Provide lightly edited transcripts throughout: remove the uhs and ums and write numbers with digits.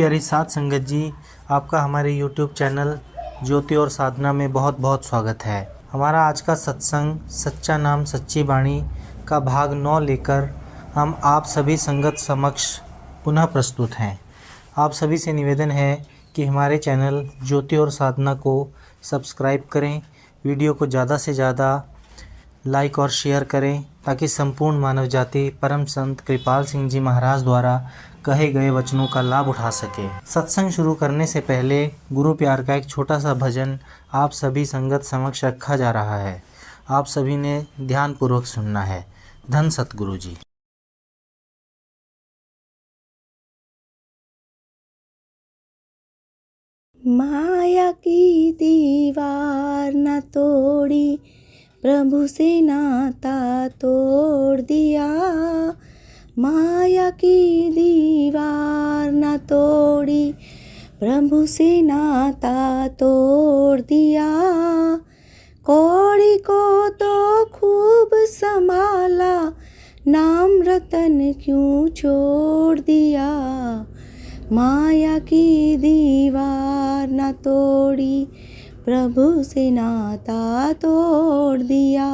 प्यारी साध संगत जी, आपका हमारे YouTube चैनल ज्योति और साधना में बहुत बहुत स्वागत है। हमारा आज का सत्संग सच्चा नाम सच्ची वाणी का भाग 9 लेकर हम आप सभी संगत समक्ष पुनः प्रस्तुत हैं। आप सभी से निवेदन है कि हमारे चैनल ज्योति और साधना को सब्सक्राइब करें, वीडियो को ज़्यादा से ज़्यादा लाइक और शेयर करें ताकि संपूर्ण मानव जाति परम संत कृपाल सिंह जी महाराज द्वारा कहे गए वचनों का लाभ उठा सके। सत्संग शुरू करने से पहले गुरु प्यार का एक छोटा सा भजन आप सभी संगत समक्ष रखा जा रहा है। आप सभी ने ध्यान पूर्वक सुनना है। धन सतगुरु जी। माया की दीवार न तोड़ी, प्रभु से नाता तोड़ दिया। माया की दीवार न तोड़ी, प्रभु से नाता तोड़ दिया। कौड़ी को तो खूब संभाला, नाम रतन क्यों छोड़ दिया। माया की दीवार न तोड़ी, प्रभु से नाता तोड़ दिया।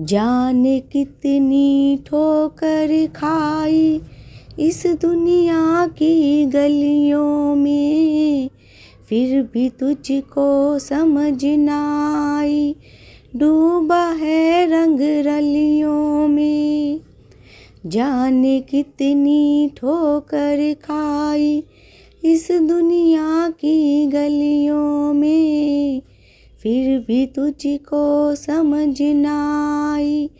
जाने कितनी ठोकर खाई इस दुनिया की गलियों में, फिर भी तुझको समझ ना आई, डूबा है रंग रलियों में। जाने कितनी ठोकर खाई इस दुनिया की गलियों में, फिर भी तुझको समझ ना आई,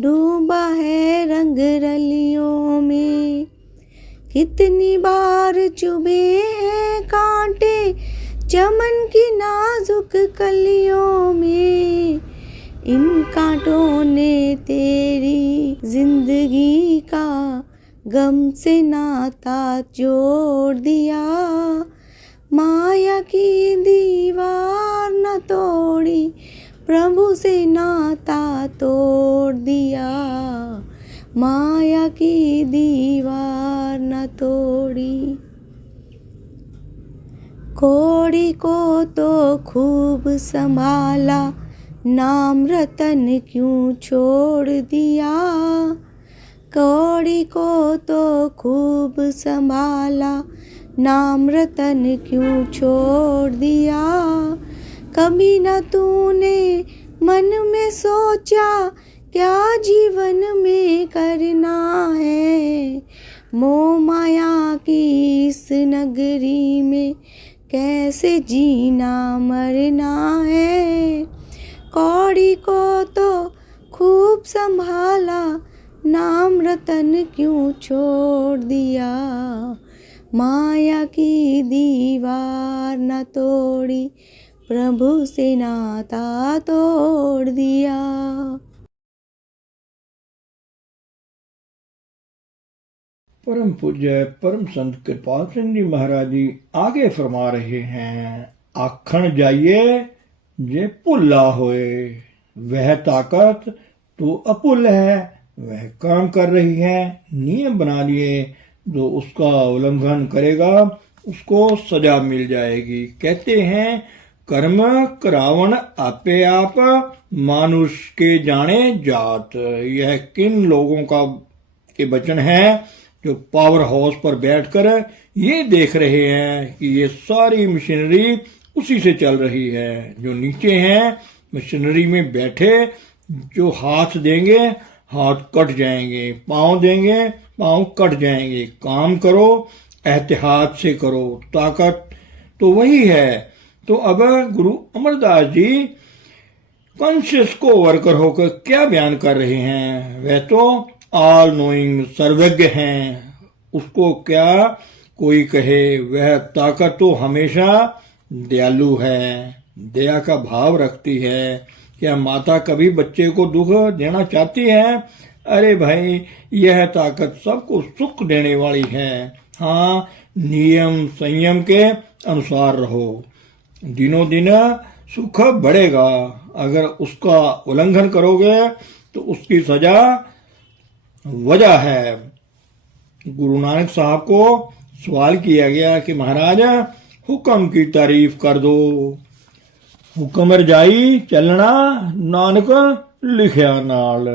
डूबा है रंग रलियों में। कितनी बार चुभे हैं कांटे चमन की नाजुक कलियों में, इन कांटों ने तेरी जिंदगी का गम से नाता जोड़ दिया। माया की दीवार न तोड़ी, प्रभु से नाता तोड़ दिया। माया की दीवार न तोड़ी। कौड़ी को तो खूब संभाला, नाम रतन क्यों छोड़ दिया। कौड़ी को तो खूब संभाला, नाम रतन क्यों छोड़ दिया। कभी न तूने मन में सोचा, क्या जीवन में करना है। मोह माया की इस नगरी में कैसे जीना मरना है। कौड़ी को तो खूब संभाला, नाम रतन क्यों छोड़ दिया। माया की दीवार न तोड़ी, प्रभु से नाता तोड़ दिया। परम पूज्य परम संत कृपाल सिंह जी महाराज जी आगे फरमा रहे हैं। आखण जाइए जे भुल्ला होए, वह ताकत तो अपुल है, वह काम कर रही है। नियम बना लिए, जो उसका उल्लंघन करेगा उसको सजा मिल जाएगी। कहते हैं कर्म करावन आपे आप, मानुष के जाने जात। यह किन लोगों का के वचन है जो पावर हाउस पर बैठकर ये देख रहे हैं कि ये सारी मशीनरी उसी से चल रही है। जो नीचे हैं मशीनरी में बैठे, जो हाथ देंगे हाथ कट जाएंगे, पांव देंगे पांव कट जाएंगे। काम करो, एहतियात से करो, ताकत तो वही है। तो अब गुरु अमरदास जी कॉन्शियस को वर्कर होकर क्या बयान कर रहे हैं। वह तो ऑल नोइंग सर्वज्ञ हैं, उसको क्या कोई कहे। वह ताकत तो हमेशा दयालु है, दया का भाव रखती है। क्या माता कभी बच्चे को दुख देना चाहती है? अरे भाई, यह ताकत सबको सुख देने वाली है। हाँ, नियम संयम के अनुसार रहो, दिनों दिन सुख बढ़ेगा। अगर उसका उल्लंघन करोगे तो उसकी सजा वजह है। गुरु नानक साहब को सवाल किया गया कि महाराज हुक्म की तारीफ कर दो। हुक्म रजाई चलना नानक लिखया नाल।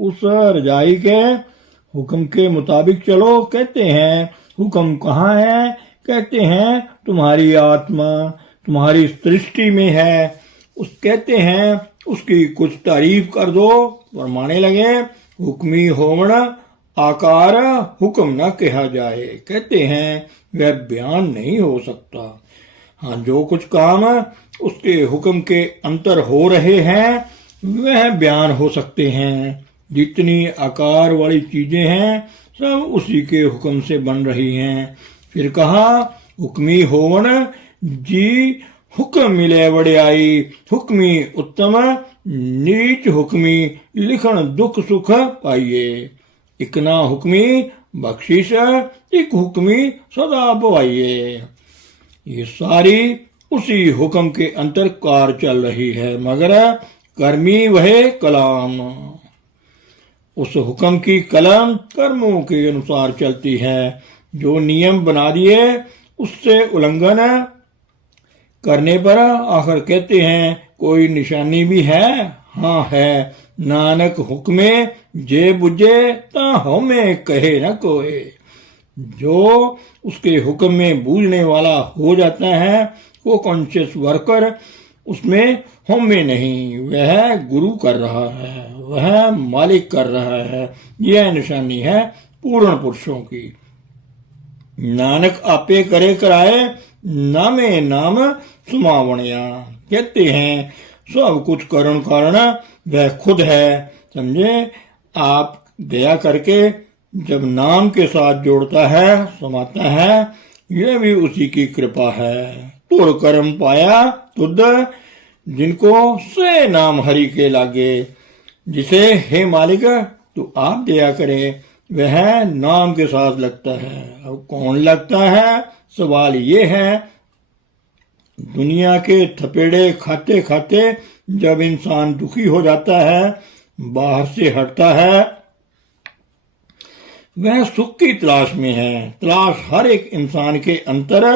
उस रजाई के हुक्म के मुताबिक चलो। कहते हैं हुक्म कहाँ है? कहते हैं तुम्हारी आत्मा तुम्हारी सृष्टि में है। उस कहते हैं उसकी कुछ तारीफ कर दो। फरमाने लगे हुक्मी होवण आकार हुक्म न कहा जाए। कहते हैं वह बयान नहीं हो सकता। हाँ, जो कुछ काम उसके हुक्म के अंतर हो रहे हैं वह बयान हो सकते हैं। जितनी आकार वाली चीजें हैं सब उसी के हुक्म से बन रही हैं। फिर कहा हुक्मी होवन जी हुक्म मिले वड़ियाई। हुक्मी उत्तम नीच हुक्मी लिखण दुख सुख पाइये। इकना हुक्मी बख्शिश एक हुक्मी सदा पवाइये। ये सारी उसी हुक्म के अंतर कार चल रही है, मगर कर्मी वह कलाम। उस हुक्म की कलम कर्मों के अनुसार चलती है। जो नियम बना दिए उससे उल्लंघन करने पर आखिर कहते हैं कोई निशानी भी है? हाँ है। नानक हुक्मे जे बुझे ता हमें कहे न कोई। जो उसके हुक्म में बूझने वाला हो जाता है वो कॉन्शियस वर्कर उसमें हमें नहीं, वह गुरु कर रहा है, वह मालिक कर रहा है। यह निशानी है पूर्ण पुरुषों की। नानक आपे करे कराए नामे नाम सुमावणिया। कहते हैं सब कुछ करण कारण वह खुद है। समझे? आप दया करके जब नाम के साथ जोड़ता है समाता है, यह भी उसी की कृपा है। तुर कर्म पाया तुद जिनको से नाम हरि के लागे। जिसे हे मालिक तू आप दया करे वह नाम के साथ लगता है। अब कौन लगता है? सवाल ये है दुनिया के थपेड़े खाते खाते जब इंसान दुखी हो जाता है, बाहर से हटता है, वह सुख की तलाश में है। तलाश हर एक इंसान के अंतर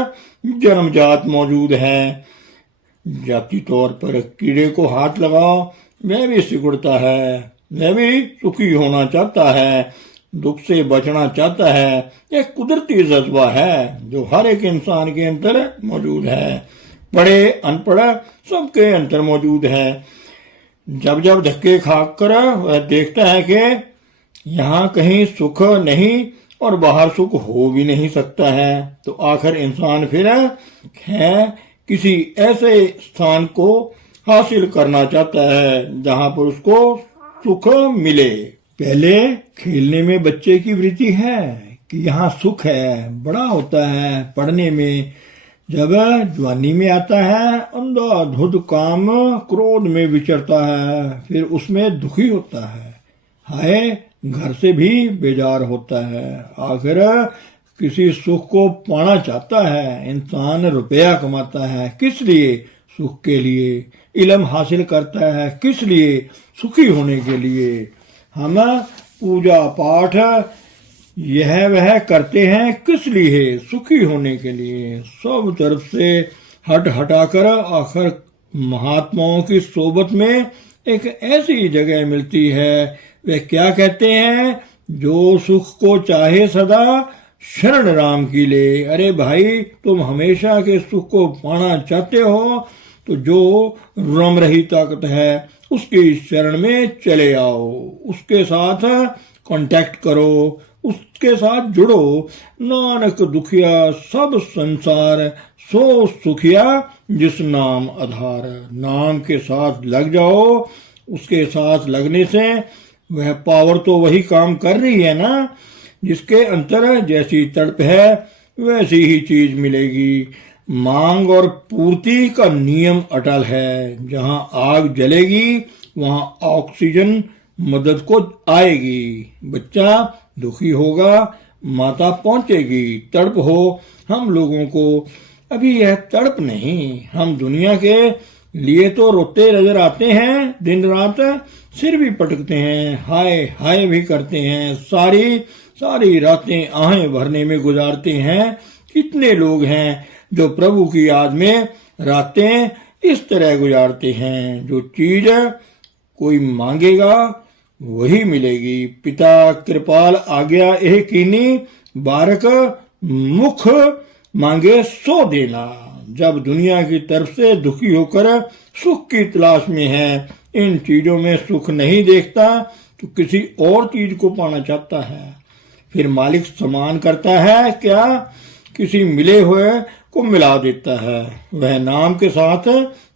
जन्मजात मौजूद है। जाति तौर पर कीड़े को हाथ लगाओ वह भी सिकुड़ता है, वह भी सुखी होना चाहता है, दुख से बचना चाहता है। एक कुदरती जज्बा है जो हर एक इंसान के अंदर मौजूद है। पढ़े अनपढ़ सबके अंदर मौजूद है। जब जब धक्के खाकर वह देखता है कि यहाँ कहीं सुख नहीं और बाहर सुख हो भी नहीं सकता है, तो आखिर इंसान फिर है किसी ऐसे स्थान को हासिल करना चाहता है जहां पर उसको सुख मिले। पहले खेलने में बच्चे की वृत्ति है कि यहाँ सुख है, बड़ा होता है पढ़ने में। जब जवानी में आता है अंधाधुंध काम क्रोध में विचरता है, फिर उसमें दुखी होता है, हाय घर से भी बेजार होता है। आखिर किसी सुख को पाना चाहता है। इंसान रुपया कमाता है किस लिए? सुख के लिए। इल्म हासिल करता है किस लिए? सुखी होने के लिए। हम पूजा पाठ यह वह करते हैं किस लिए? सुखी होने के लिए। सब तरफ से हट हटाकर आखिर महात्माओं की सोबत में एक ऐसी जगह मिलती है। वे क्या कहते हैं? जो सुख को चाहे सदा शरण राम की ले। अरे भाई तुम हमेशा के सुख को पाना चाहते हो तो जो रम रही ताकत है उसकी शरण में चले आओ, उसके साथ कांटेक्ट करो, उसके साथ जुड़ो। नानक दुखिया सब संसार सो सुखिया जिस नाम आधार। नाम के साथ लग जाओ। उसके साथ लगने से वह पावर तो वही काम कर रही है ना। जिसके अंतर जैसी तड़प है वैसी ही चीज मिलेगी। मांग और पूर्ति का नियम अटल है। जहां आग जलेगी वहां ऑक्सीजन मदद को आएगी। बच्चा दुखी होगा, माता पहुंचेगी। तड़प हो हम लोगों को अभी यह तड़प नहीं। हम दुनिया के लिए तो रोते नजर आते हैं दिन रात, सिर भी पटकते हैं, हाय हाय भी करते हैं। सारी सारी रातें आहें भरने में गुजारते हैं। कितने लोग हैं जो प्रभु की याद में रातें इस तरह गुजारते हैं। जो चीज कोई मांगेगा वही मिलेगी। पिता कृपाल आज्ञा यह कीनी, बारक मुख मांगे सो देना। जब दुनिया की तरफ से दुखी होकर सुख की तलाश में है, इन चीजों में सुख नहीं देखता तो किसी और चीज को पाना चाहता है। फिर मालिक समान करता है क्या? किसी मिले हुए को मिला देता है, वह नाम के साथ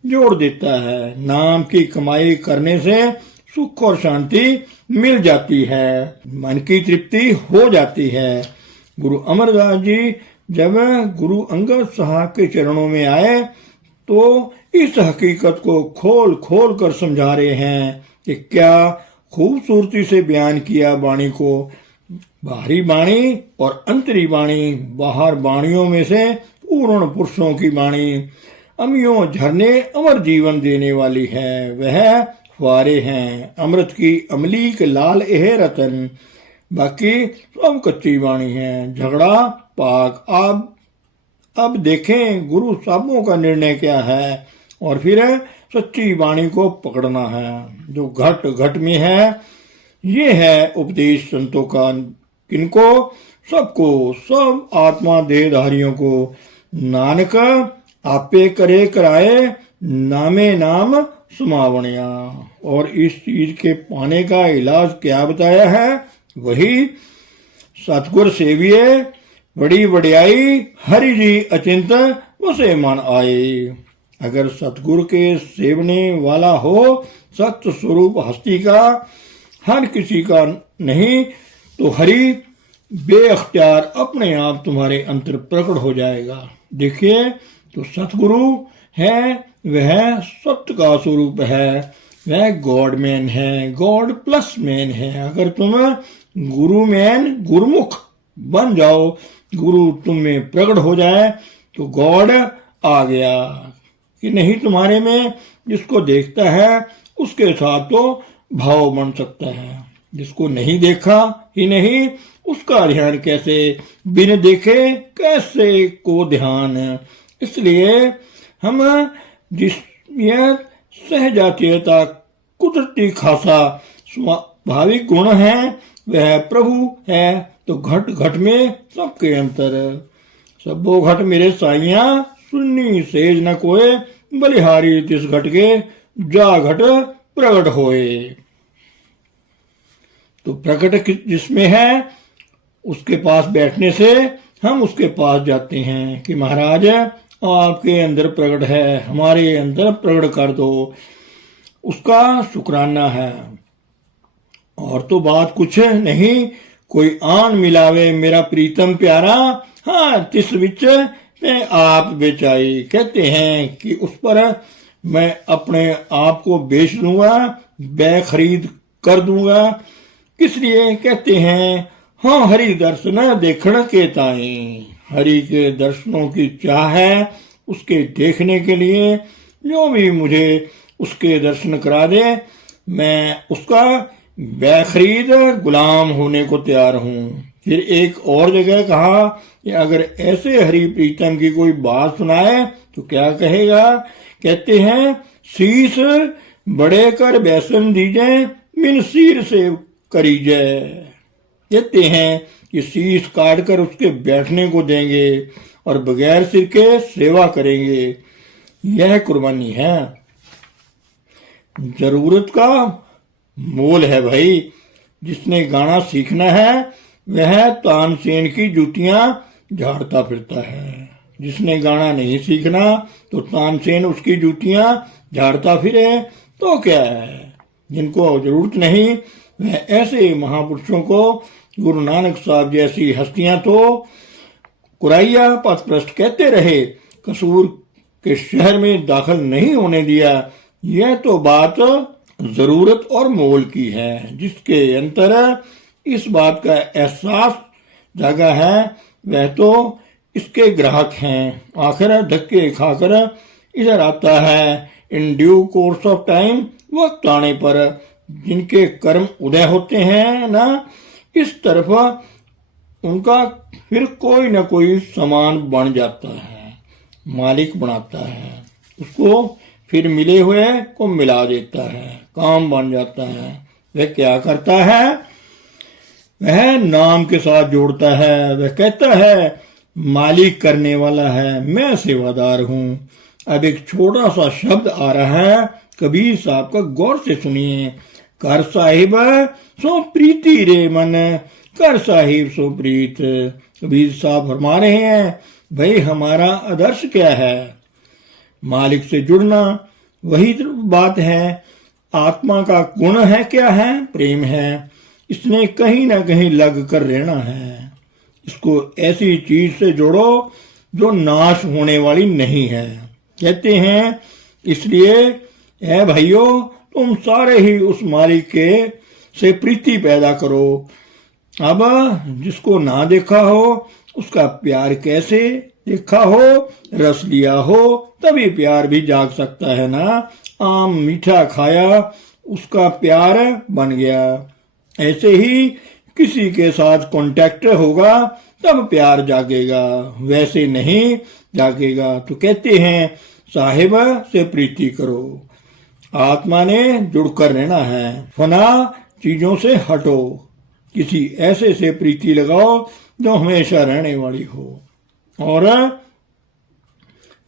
जोड़ देता है। नाम की कमाई करने से सुख और शांति मिल जाती है, मन की तृप्ति हो जाती है। गुरु अमरदास जी जब गुरु अंगद साहब के चरणों में आए तो इस हकीकत को खोल खोल कर समझा रहे हैं कि क्या खूबसूरती से बयान किया वाणी को। बाहरी वाणी और अंतरी वाणी, बाहर वाणियों में से पूर्ण पुरुषों की वाणी अमियों झरने अमर जीवन देने वाली है। वह फुआरे हैं अमृत की अमली के लाल एह रतन, बाकी सब कच्ची वाणी है। झगड़ा पाक। अब देखें गुरु साहबों का निर्णय क्या है और फिर सच्ची वाणी को पकड़ना है जो घट घट में है। ये है उपदेश संतों का। किनको? सबको, सब आत्मा देहधारियों को। नानक आपे करे कराए, नामे नाम सुमावणिया। और इस चीज के पाने का इलाज क्या बताया है? वही सतगुर सेविये, बड़ी वड्याई हरि जी अचिंत उसे मन आए। अगर सतगुरु के सेवने वाला हो सत्य स्वरूप हस्ती का, हर किसी का नहीं, तो हरि बेअख्तियार अपने आप तुम्हारे अंतर प्रकट हो जाएगा। देखिए तो सतगुरु है वह सत्य का स्वरूप है, वह गॉड मैन है, गॉड प्लस मैन है। अगर तुम गुरु मैन गुरुमुख बन जाओ, गुरु तुम में प्रकट हो जाए तो गॉड आ गया। कि नहीं तुम्हारे में जिसको देखता है उसके साथ तो भाव बन सकता है, जिसको नहीं देखा ही नहीं उसका ध्यान कैसे, बिन देखे कैसे को ध्यान। इसलिए हम जिस यह सहजातीयता कुदरती खासा स्वाभाविक गुण है वह प्रभु है। तो घट घट में सबके अंतर, सबो घट मेरे साइया, सुन्नी सेज न कोय, बलिहारी तिस घट के जा घट प्रकट होए। तो प्रकट जिसमें है उसके पास बैठने से हम उसके पास जाते हैं कि महाराज आपके अंदर प्रकट है, हमारे अंदर प्रकट कर दो। उसका शुक्राना है। और तो बात कुछ नहीं, कोई आन मिलावे मेरा प्रीतम प्यारा, हाँ तिस विच मैं आप बेचाई। कहते हैं कि उस पर मैं अपने आप को बेच दूंगा, बेखरीद कर दूंगा। किस लिए? कहते हैं हाँ हरि दर्शन देखण के ताई। हरि के दर्शनों की चाह है, उसके देखने के लिए जो भी मुझे उसके दर्शन करा दे मैं उसका बेखरीद गुलाम होने को तैयार हूँ। फिर एक और जगह कहा कि अगर ऐसे हरि प्रीतम की कोई बात सुनाए तो क्या कहेगा? कहते हैं शीश बड़े कर बैसन दीजे, बिन सिर से करीजे। कहते हैं कि शीश काट कर उसके बैठने को देंगे और बगैर सिर के सेवा करेंगे। यह कुर्बानी है, जरूरत का मोल है भाई। जिसने गाना सीखना है वह तानसेन की जूतियां झाड़ता फिरता है। जिसने गाना नहीं सीखना तो तानसेन उसकी जूतियां झाड़ता फिरे तो क्या है। जिनको जरूरत नहीं वह ऐसे महापुरुषों को, गुरु नानक साहब जैसी हस्तियां तो कुराइया पथभ्रष्ट कहते रहे, कसूर के शहर में दाखिल नहीं होने दिया। यह तो बात जरूरत और मोल की है। जिसके अंतर इस बात का एहसास जागा है वह तो इसके ग्राहक हैं। आखिर धक्के खाकर इधर आता है। In due course of time, वक्त आने पर जिनके कर्म उदय होते हैं ना, इस तरफ उनका फिर कोई न कोई सामान बन जाता है, मालिक बनाता है उसको, फिर मिले हुए को मिला देता है, काम बन जाता है। वह क्या करता है, वह नाम के साथ जोड़ता है। वह कहता है मालिक करने वाला है, मैं सेवादार हूं। अब एक छोटा सा शब्द आ रहा है, कबीर साहब का गौर से सुनिए। कर साहिब सो प्रीति रे मन, कर साहिब सो प्रीत। कबीर साहब फरमा रहे हैं भाई हमारा आदर्श क्या है, मालिक से जुड़ना, वही बात है। आत्मा का गुण है क्या है, प्रेम है। इसने कहीं ना कहीं लग कर रहना है। इसको ऐसी चीज से जोड़ो जो नाश होने वाली नहीं है। कहते हैं इसलिए ऐ भाइयों तुम सारे ही उस मालिक के से प्रीति पैदा करो। अब जिसको ना देखा हो उसका प्यार कैसे देखा हो, रस लिया हो तभी प्यार भी जाग सकता है ना। आम मीठा खाया उसका प्यार बन गया, ऐसे ही किसी के साथ कांटेक्ट होगा तब प्यार जागेगा, वैसे नहीं जागेगा। तो कहते हैं साहिब से प्रीति करो, आत्मा ने जुड़कर रहना है। फना चीजों से हटो, किसी ऐसे से प्रीति लगाओ जो हमेशा रहने वाली हो। और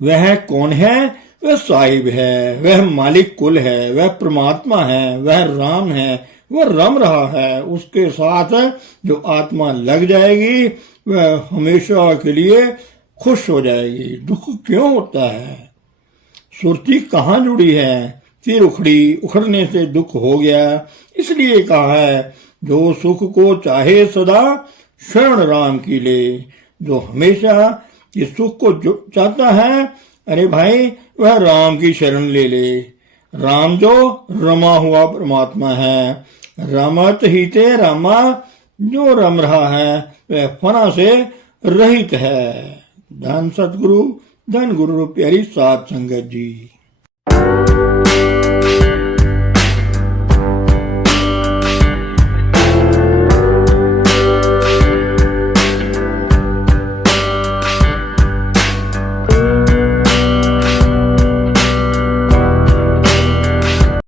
वह कौन है, वह साहिब है, वह मालिक कुल है, वह परमात्मा है, वह राम है, वह रम रहा है। उसके साथ जो आत्मा लग जाएगी वह हमेशा के लिए खुश हो जाएगी। दुख क्यों होता है, सुरती कहाँ जुड़ी है, फिर उखड़ी, उखड़ने से दुख हो गया। इसलिए कहा है जो सुख को चाहे सदा शरण राम की ले। जो हमेशा इस सुख को चाहता है, अरे भाई वह राम की शरण ले ले। राम जो रमा हुआ परमात्मा है, रमत ही ते रामा, जो रम रहा है वह फना से रहित है। धन सतगुरु, धन गुरु प्यारी साध संगत जी।